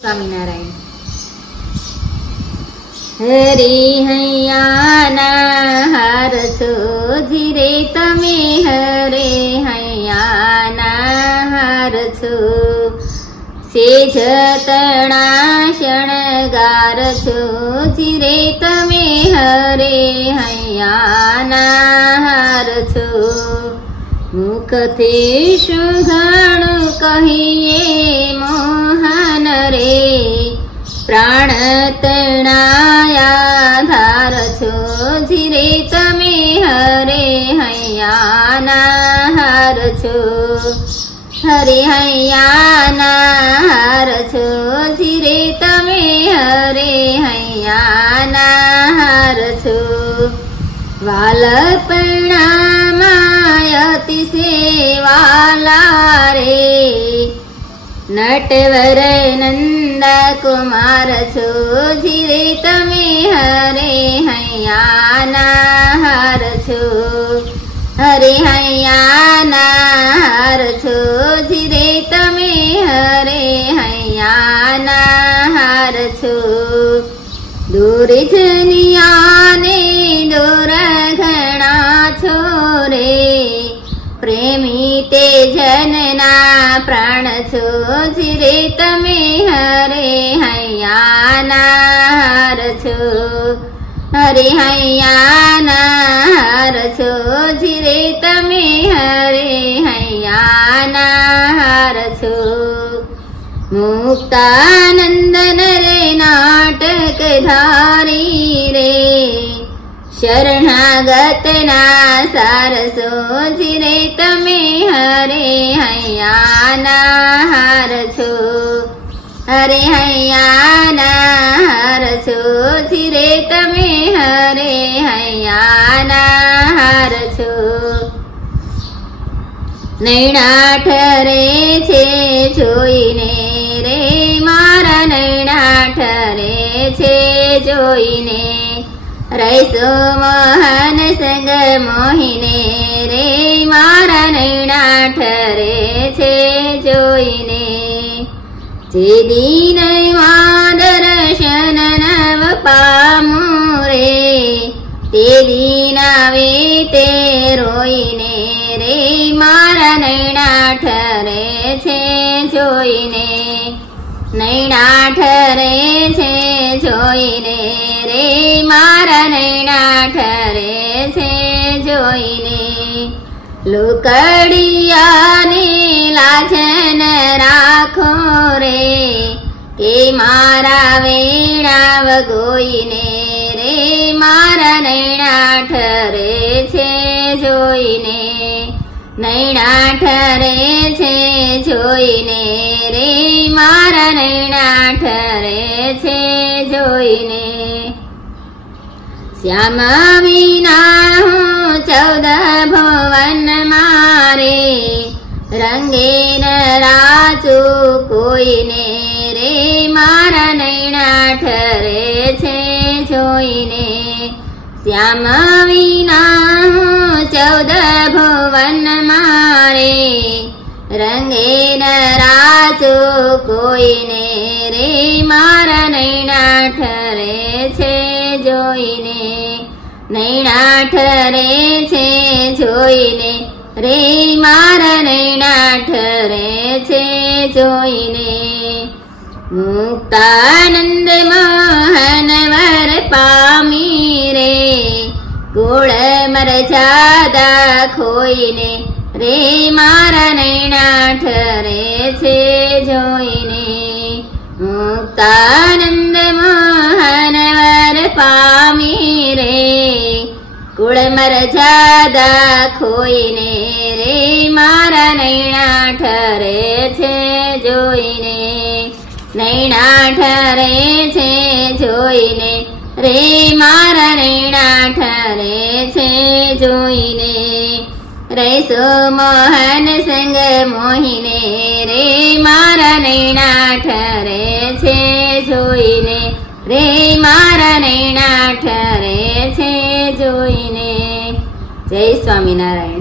स्वामीनारायण। हरे हैयाना हार छो रे तमे, हरे हैयाना हार छो सेज तणा शणगार छो रे तमे, हरे हैयाना हार छो मुखथी शुं घणुं कहीए मोहन रे प्राण तणाया धार छो रे तमे, हरे हैयाना हार छो हरे हैयाना हार छो रे तमे, हरे हैयाना हार छो वालपणा मायति सेवाला रे नटवर नंदा कुमार छो रे तमे, हरे हैयाना हार छो हरे हैयाना हार छो रे तमे, हरे हैयाना हार छो दूर जनिया ने दूर घणा छो रे प्रेमी ते जनना प्राण छो रे तमे, हरे हैयाना हार छो हरे हैयाना हार छो रे तमे, हरे हैयाना हार छो मुक्तानंदन रे नाटक धारी रे शरणागत ना सारसो रे तमे, हरे हैयाना हार छो हरे हैयाना हार छो रे तमे, हरे हैयाना हार छो नैना ठरे छे जोईने रे मारा नैना ठरे छे जोईने रैसो मोहन संग मोहिने रे मारा नैना ठरे छे जोईने जे दीन दर्शन नव पामू रे ते दीनावे ते रोईने रे मारा नैना ठरे छे जोईने नैना ठरे छे जोईने रे मारा नैना ठरे छे जोईने लुकड़िया ने लाजन राखो रे के मारा वेणा वगोईने रे मारा नैना ठरे छे जोईने नैना ठरे छे जोईने रे मारा नैना ठरे छे जोईने श्याम विना हूँ 14 भुवन मारे रंगे न राचू कोईने रे मारा नैना ठरे छे जोईने श्याम विना हूँ 14 भुवन मारे रंगे न राचू कोईने रे मारा नैना ठरे छे जोईने नैना ठरे छे जोईने रे मारा नैना ठरे छे जोईने मुक्तानंद मोहन वर पामी रे गोळ मर्यादा खोईने रे मारा नैना ठरे छे जोईने मुक्तानंद मोहन वर पामी रे कुळ मर्यादा खोईने रे मारा नैना ठरे छे जोईने नैना ठरे छे जोईने रे मारा नैना ठरे छे जोईने रैसो मोहन संग मोहिने रे मारा नैना ठरे छे जोईने रे मारा नैना ठरे छे जोईने। जय स्वामीनारायण।